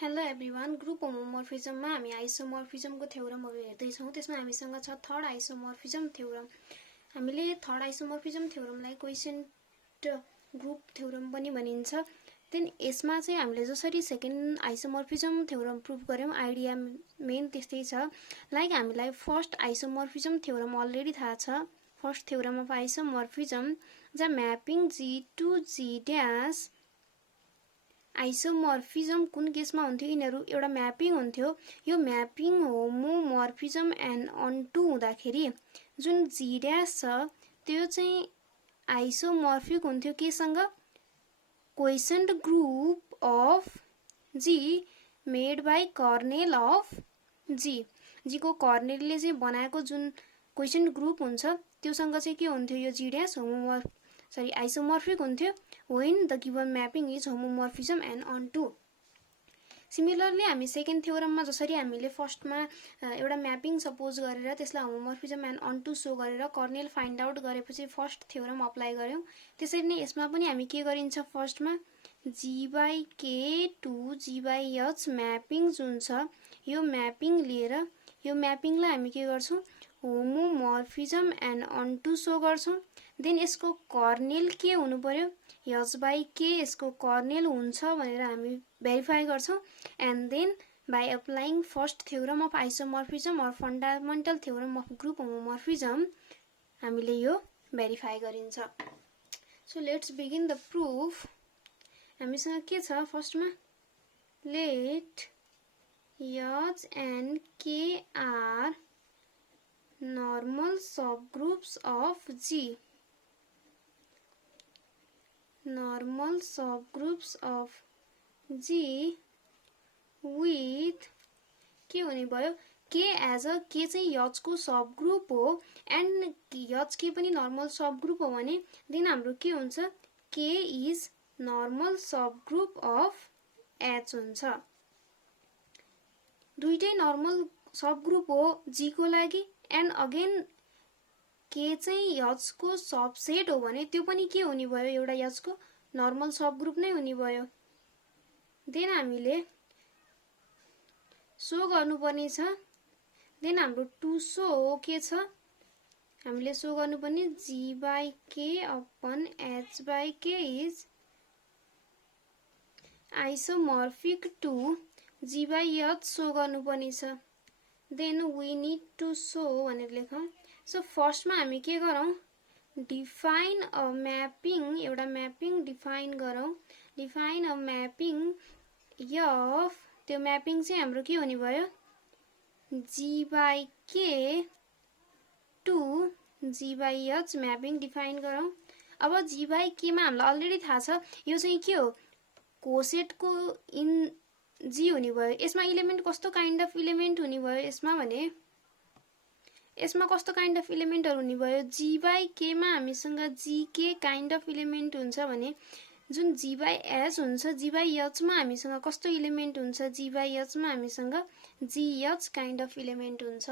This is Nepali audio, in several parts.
हेलो एभ्रिवान, ग्रुप होमोमोर्फिजममा हामी आइसोमोर्फिजमको थ्योरमहरु हेर्दै छौं। त्यसमा हामीसँग छ थर्ड आइसोमोर्फिजम थ्योरम। हामीले थर्ड आइसोमोर्फिजम थ्योरमलाई क्वोसिएन्ट ग्रुप थ्योरम पनि भनिन्छ। देन यसमा चाहिँ हामीले जसरी सेकेन्ड आइसोमोर्फिजम थ्योरम प्रुभ गर्यौं, आइडिया मेन त्यस्तै छ। लाइक हामीलाई फर्स्ट आइसोमोर्फिजम थ्योरम अलरेडी थाहा छ। फर्स्ट थ्योरम अफ आइसोमोर्फिजम ज mapping G to G dash isomorphism कुन केसमा हुन्थ्यो, यिनीहरु एउटा म्यापिङ हुन्थ्यो। यो म्यापिङ होमोमोर्फिजम एन्ड अनटु हुँदाखेरि जुन G डैश छ त्यो चाहिँ आइसोमोर्फिक हुन्थ्यो केसँग, quotient group of G made by kernel of G। G को कर्नेलले चाहिँ बनाएको जुन क्वोसिएन्ट ग्रुप हुन्छ त्योसँग चाहिँ के हुन्थ्यो, यो G डैश आइसोमोर्फिक हुन्थ्यो when the given mapping is homomorphism and onto। Similarly हामी सेकेन्ड थ्योरममा जसरी हामीले फर्स्टमा एउटा म्यापिङ सपोज गरेर त्यसलाई होमोमोर्फिजम एन्ड अनटु सो गरेर कर्नेल फाइन्ड आउट गरेपछि फर्स्ट थ्योरम अप्लाई गर्यौं, त्यसरी नै यसमा पनि हामी के गरिन्छ, फर्स्टमा G by K to G by H mapping जुन छ यो म्यापिङ लिएर यो म्यापिङलाई हामी के गर्छौं, होमोमोर्फिजम एन्ड अनटु सो गर्छौं। देन यसको कर्नेल के हुनु पर्यो, H बाइ K यसको कर्नेल हुन्छ भनेर हामी भेरिफाई गर्छौं। And then by applying first theorem of isomorphism or fundamental theorem of group homomorphism हामीले यो भेरिफाई गरिन्छ। So let's begin the proof. हामीसँग के छ, फर्स्टमा let H and K are normal subgroups of G। normal subgroups of G with के हुने भयो, K एज अ K चाहिँ H को सबग्रुप हो एन्ड H K पनि नर्मल सबग्रुप हो भने देन हाम्रो के हुन्छ, K is normal subgroup of H हुन्छ। दुईटै नर्मल सबग्रुप हो G को लागि एन्ड अगेन K चाहिँ H को सबसेट हो भने त्यो पनि के हुने भयो, एउटा H को नर्मल सबग्रुप नै हुने भयो। देन हामीले सो गर्नुपर्ने छ। देन हाम्रो टु सो के छ, हामीले सो गर्नुपर्ने G by K upon H by K is isomorphic to G by H show गर्नुपर्ने छ। Then we need to show भनेर लेखौं। सो फर्स्टमा हामी के गरौं, डिफाइन अ म्यापिङ, एउटा म्यापिङ डिफाइन गरौं। डिफाइन अ म्यापिङ F, त्यो म्यापिङ चाहिँ हाम्रो के हुने भयो, G by K to G by H mapping define गरौं। अब G बाइ K मा हामीलाई अलरेडी थाहा छ यो चाहिँ के हो, कोसेटको इन G हुने भयो। यसमा इलिमेन्ट कस्तो काइन्ड अफ इलिमेन्ट हुने भयो, यसमा भने यसमा कस्तो काइन्ड अफ इलिमेन्टहरु हुने भयो, G बाइ K मा हामीसँग GK काइन्ड अफ इलिमेन्ट हुन्छ भने जुन G बाइ H हुन्छ, G बाइ H मा हामीसँग कस्तो इलिमेन्ट हुन्छ, G बाइ H मा हामीसँग GH काइन्ड अफ इलिमेन्ट हुन्छ।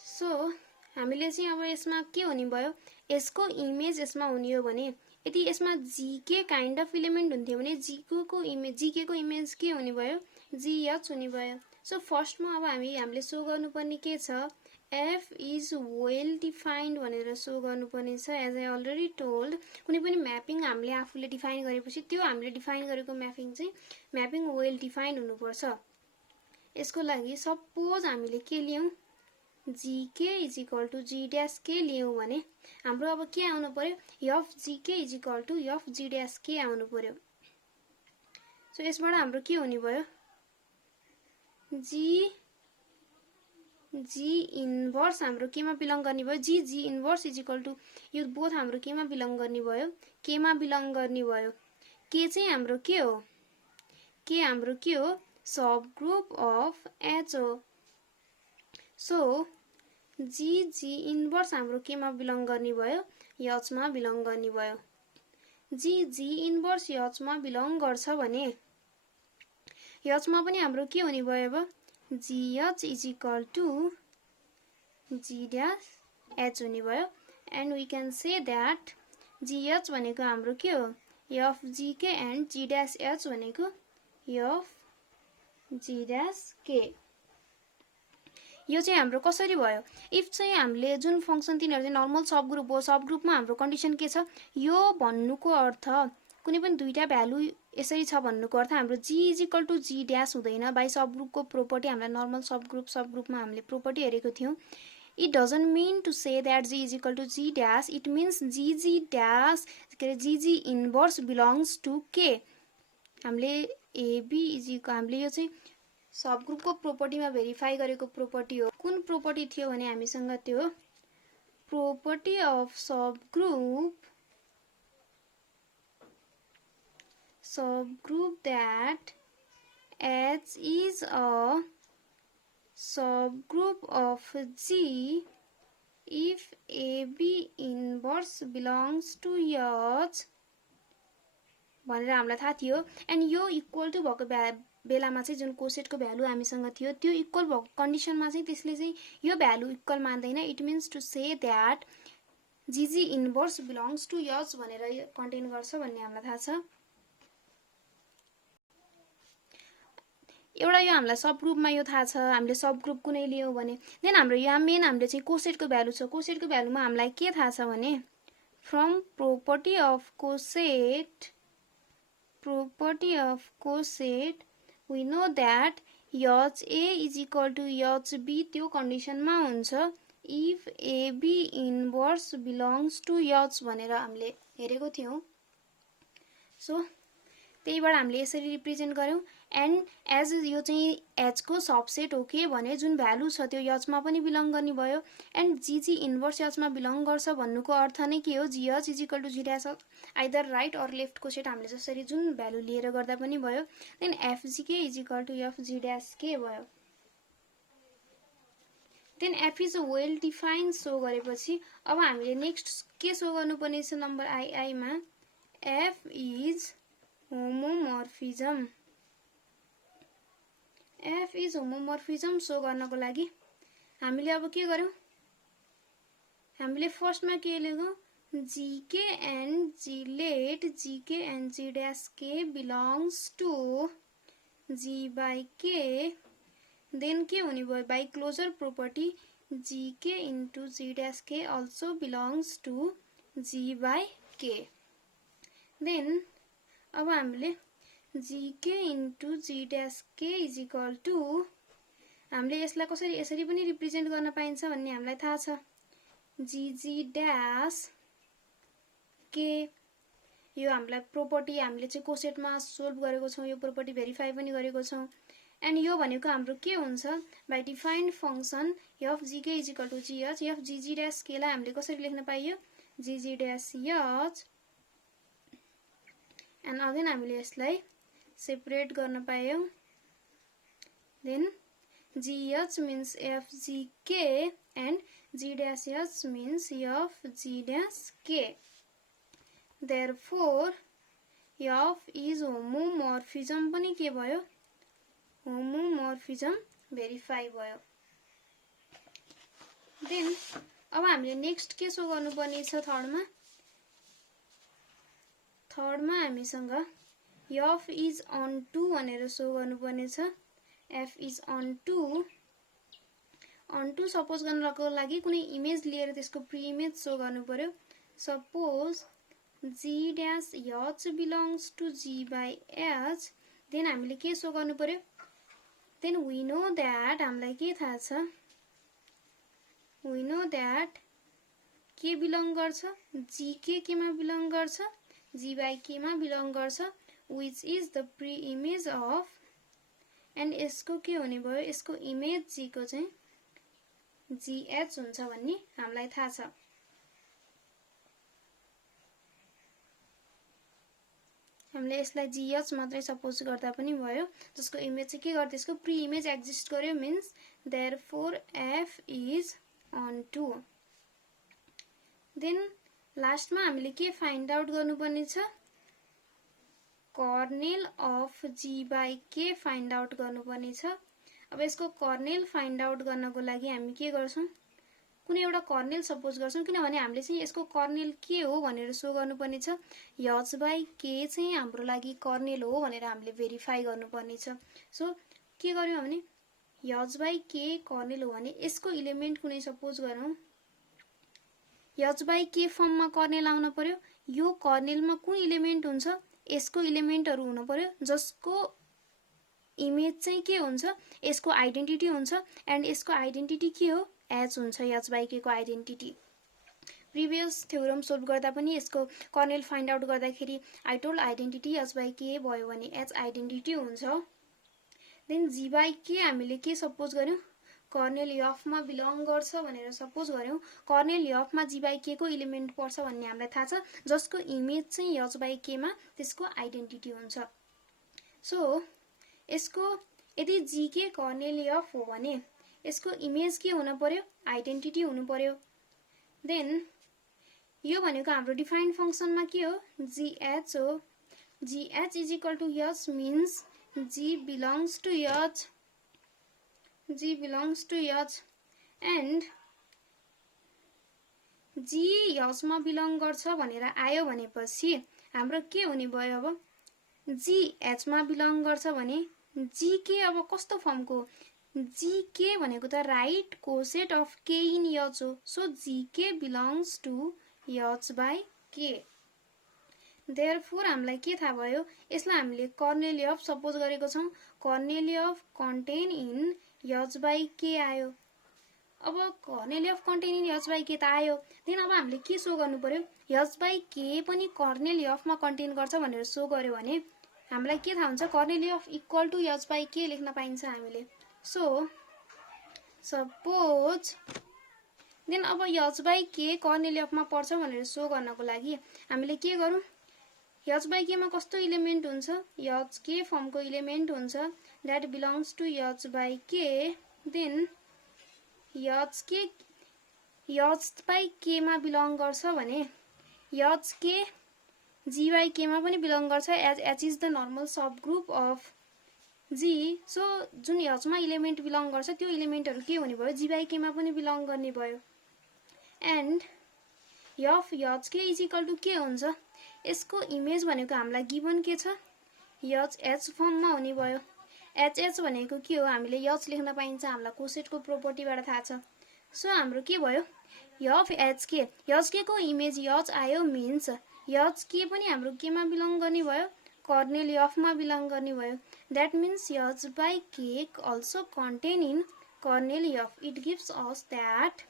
सो हामीले चाहिँ अब यसमा के हुने भयो, यसको इमेज यसमा हुने हो भने यदि यसमा GK काइन्ड अफ इलिमेन्ट हुन्थ्यो भने GK को इमेज के हुने भयो, GH हुने भयो। सो फर्स्टमा अब हामीले सो गर्नुपर्ने के छ, F इज वेल डिफाइन्ड भनेर सो गर्नुपर्ने छ। एज आई अलरेडी टोल्ड, कुनै पनि म्यापिङ हामीले आफूले डिफाइन गरेपछि त्यो हामीले डिफाइन गरेको म्यापिङ चाहिँ म्यापिङ वेल डिफाइन्ड हुनुपर्छ। यसको लागि सपोज हामीले के लियौं, GK is equal to G dash K लियौं भने हाम्रो अब के आउनु पर्यो, FGK is equal to FG dash K आउनु पर्यो। सो यसबाट हाम्रो के हुने भयो, G इन्भर्स हाम्रो केमा बिलङ गर्ने भयो, G inverse is equal to यो बोथ हाम्रो केमा बिलङ गर्ने भयो, K मा बिलङ गर्ने भयो। K चाहिँ हाम्रो के हो, K हाम्रो के हो, सबग्रुप अफ H हो। सो G इन्भर्स हाम्रो केमा बिलङ गर्ने भयो, H मा बिलङ गर्ने भयो। G इन्भर्स H मा बिलङ गर्छ भने H मा पनि हाम्रो के हुने भयो, अब GH is equal to G dash H हुने भयो। And we can say that GH भनेको हाम्रो के हो, FGK and G dash H भनेको एफ जी ड्यास के। यो चाहिँ हाम्रो कसरी भयो, इफ चाहिँ हामीले जुन फंक्सन तिनीहरु चाहिँ नर्मल सब ग्रुप हो, सब ग्रुपमा हाम्रो कन्डिसन के छ, यो भन्नुको अर्थ कुनै पनि दुईटा भ्यालु यसरी छ भन्नुको अर्थ हाम्रो g is equal to g dash हुँदैन। बाइ सब ग्रुपको प्रोपर्टी हामीलाई नर्मल सब ग्रुपमा हामीले प्रोपर्टी हेरेको थियौं। It doesn't mean to say that g is equal to g dash. It means gg dash gg inverse belongs to k. हामीले ab is equal हामीले यो चाहिँ सब ग्रुपको प्रोपर्टीमा भेरिफाई गरेको प्रोपर्टी हो। कुन प्रोपर्टी थियो भने हामीसँग त्यो property of sub group that h is a subgroup of G if AB inverse belongs to H भनेर हामीलाई थाहा थियो। एन्ड यो इक्वल टु भएको बेलामा चाहिँ जुन कोसेटको भ्यालु हामीसँग थियो त्यो इक्वल भएको कन्डिसनमा चाहिँ त्यसले चाहिँ यो भ्यालु इक्वल मान्दैन। It means to say that g g inverse belongs to H भनेर कन्टेन गर्छ भन्ने हामीलाई थाहा छ। एउटा यो हामीलाई सब ग्रुपमा यो थाहा छ, हामीले सब ग्रुप कुनै लियौ भने। देन हाम्रो यहाँ मेन हामीले चाहिँ कोसेटको भ्यालु छ। कोसेटको भ्यालुमा हामीलाई के थाहा छ भने from property of coset we know that HA is equal to HB त्यो कन्डिसनमा हुन्छ if AB inverse belongs to H भनेर हामीले हेरेको थियौं। सो त्यहीबाट हामीले यसरी रिप्रेजेन्ट गर्यौं। एन्ड एज यो चाहिँ h को सबसेट हो के भने जुन भ्यालु छ त्यो h मा पनि बिलोङ गर्ने भयो। एन्ड gg इन्भर्स h मा बिलोङ गर्छ भन्नुको अर्थ नै के हो, gh is equal to g dash either right or left coset हामीले जसरी जुन भ्यालु लिएर गर्दा पनि भयो। Then fgk is equal to fg dash के भयो। Then f is a well defined show गरेपछि अब हामीले नेक्स्ट के सो गर्नुपर्ने छ नम्बर आई मा f is homomorphism. f is homomorphism show गर्नको लागि हामीले अब के गर्यौं, हामीले फर्स्टमा के लेख्यौं gk and g let gk and g dash k belongs to g by k। Then के हुने भयो by closure property gk into g dash k also belongs to g by k। Then अब हामीले gk into g dash k is equal to हामीले यसलाई कसरी यसरी पनि रिप्रेजेन्ट गर्न पाइन्छ भन्ने हामीलाई थाहा छ gg dash k। यो हामीलाई प्रोपर्टी हामीले चाहिँ कोसेटमा सोल्भ गरेको छौं, यो प्रोपर्टी भेरिफाई पनि गरेको छौं। एन्ड यो भनेको हाम्रो के हुन्छ by defined function fgk is equal to gh fgg dash k लाई हामीले कसरी लेख्न पाइयो gg dash h। And again हामीले यसलाई सेपरेट गर्न पायौं। Then gh means fgk and g dash h means fg dash k। therefore f is homomorphism पनि के भयो होमोमर्फिजम भेरिफाई भयो। देन अब हामीले नेक्स्ट के सो गर्नुपर्ने छ थर्डमा हामीसँग f is on 2 भनेर सो गर्नुपर्ने छ। f is on 2 सपोज गर्नको लागि कुनै इमेज लिएर त्यसको प्री इमेज सो गर्नु पर्यो। Suppose g dash h belongs to g by h। Then हामीले के सो गर्नु पर्यो, देन we know that हामीलाई के थाहा छ, we know that के बिलोङ गर्छ gk के मा बिलोङ गर्छ g by k मा बिलोङ गर्छ which is the pre image of and यसको के हुने भयो यसको इमेज g को चाहिँ gh हुन्छ भन्ने हामीलाई थाहा छ। हामीले यसलाई gh मात्रै सपोज गर्दा पनि भयो, जसको इमेज चाहिँ के गर्छ यसको प्री इमेज एक्जिस्ट गर्यो means therefore f is on 2। Then लास्टमा हामीले के फाइन्ड आउट गर्नुपर्ने छ kernel of g by k find out गर्नुपर्ने छ। अब यसको कर्नेल फाइन्ड आउट गर्नको लागि हामी के गर्छौं कुनै एउटा कर्नेल सपोज गर्छौं किनभने हामीले चाहिँ यसको कर्नेल के हो भनेर सो गर्नुपर्ने छ h बाइ k चाहिँ हाम्रो लागि कर्नेल हो भनेर हामीले भेरिफाई गर्नुपर्ने छ सो के गर्यौं भने h बाइ k कर्नेल हो भने यसको इलिमेन्ट कुनै सपोज गरौं h बाइ k फर्ममा कर्नेल आउन पर्यो यो कर्नेलमा कुन इलिमेन्ट हुन्छ यसको इलिमेन्टहरु हुन पर्यो जसको इमेज चाहिँ के हुन्छ यसको आइडेन्टिटी हुन्छ एन्ड यसको आइडेन्टिटी के हो h हुन्छ h बाइ k को आइडेन्टिटी प्रिभियस थ्योरम सोल्भ गर्दा पनि यसको कर्नेल फाइन्ड आउट गर्दाखेरि I told identity h by k भयो भने h आइडेन्टिटी हुन्छ देन g बाइ k हामीले के सपोज गर्यौं कर्नेल f मा बिलोङ गर्छ भनेर सपोज गर्यौं कर्नेल f मा g बाइ k को इलिमेन्ट पर्छ भन्ने हामीलाई थाहा छ जसको इमेज चाहिँ h बाइ k मा त्यसको आइडेन्टिटी हुन्छ सो यसको यदि g k कर्नेल f हो भने यसको इमेज के हुन पर्यो आइडेन्टिटी हुनु पर्यो देन यो भनेको हाम्रो डिफाइन्ड फंक्सनमा के हो gh हो gh is equal to h means g belongs to h and g h मा बिलोङ गर्छ भनेर आयो भनेपछि हाम्रो के हुने भयो अब g h मा बिलोङ गर्छ भने g k अब कस्तो फर्मको g k भनेको त right coset of k in h हो so g k belongs to h by k therefore हामीलाई के थाहा भयो यसलाई हामीले कर्नेल f सपोज गरेको छौं kernel f contain in h by k आयो अब kernel f contain in h by k त आयो देन अब हामीले के सो गर्नु पर्यो h बाइ k पनि कर्नेल f मा कन्टेन गर्छ भनेर सो गर्यो भने हामीलाई के थाहा हुन्छ kernel f equal to h by k लेख्न पाइन्छ हामीले सो सपोज देन अब h by k kernel f मा पर्छ भनेर सो गर्नको लागि हामीले के गरौं h बाइ k मा कस्तो इलिमेन्ट हुन्छ h k फर्मको इलिमेन्ट हुन्छ that belongs to h by k then h by k मा बिलोङ गर्छ भने h k g by k मा पनि बिलोङ गर्छ as h is the normal subgroup of g so जुन h मा इलिमेन्ट बिलोङ गर्छ त्यो इलिमेन्टहरु के हुने भयो g बाइ k मा पनि बिलोङ गर्ने भयो and f h k is equal to के हुन्छ यसको इमेज भनेको हामीलाई गिवन के छ h फर्ममा हुने भयो h भनेको के हो हामीले h लेख्न पाइन्छ हामीलाई कोसेटको प्रोपर्टीबाट थाहा छ सो हाम्रो के भयो f h k को इमेज h आयो मीन्स h k पनि हाम्रो केमा बिलोङ गर्ने भयो कर्नेल f मा बिलोङ गर्ने भयो that means h by k also contain in kernel f it gives us that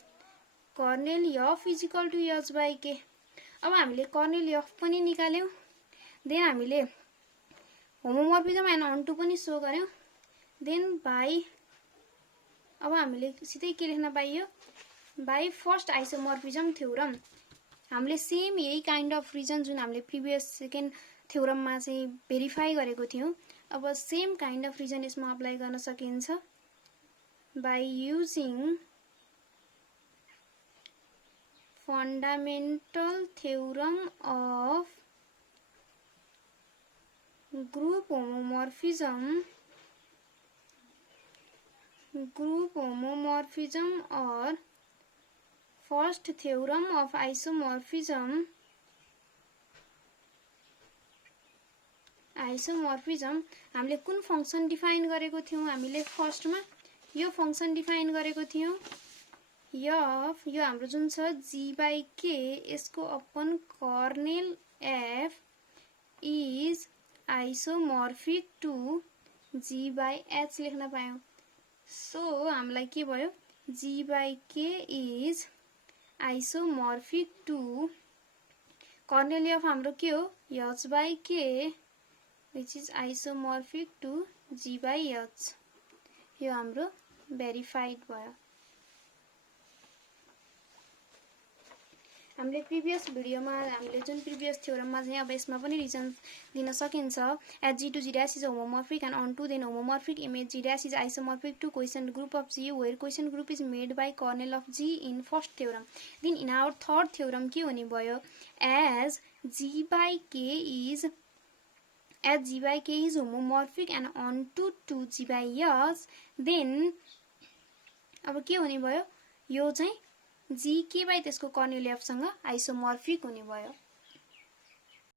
kernel f is equal to h by k अब हामीले कर्नेल f पनि निकाल्यौं देन हामीले होमोमर्फिजम एन्ड अनटु पनि सो गर्यौं देन बाइ अब हामीले सिधै के लेख्न पाइयो बाइ फर्स्ट आइसोमर्फिजम थ्योरम हामीले सेम यही काइन्ड अफ रिजन जुन हामीले प्रिभियस सेकेन्ड थ्योरममा चाहिँ भेरिफाई गरेको थियौं अब सेम काइन्ड अफ रिजन यसमा अप्लाई गर्न सकिन्छ by using fundamental theorem of group homomorphism or first theorem of isomorphism हामीले कुन फंक्सन डिफाइन गरेको थियौं हामीले फर्स्टमा यो फंक्सन डिफाइन गरेको थियौं यो हाम्रो जुन छ g बाइ k यसको upon kernel f is isomorphic to g by h लेख्न पायौं सो हामीलाई के भयो g by k is isomorphic to kernel f हाम्रो के हो h by k which is isomorphic to g by h यो हाम्रो भेरिफाइड भयो हामीले प्रिभियस भिडियोमा हामीले जुन प्रिभियस थ्योरममा चाहिँ अब यसमा पनि रिजन दिन सकिन्छ at g to g dash is homomorphic and on to then homomorphic image g dash is isomorphic to quotient group of g where quotient group is made by kernel of g in first theorem then in our third theorem के हुने भयो as g by k is homomorphic and onto 2g by h then अब के हुने भयो यो चाहिँ जी के बाई त्यसको कर्नेल एफसँग आइसोमर्फिक हुने भयो।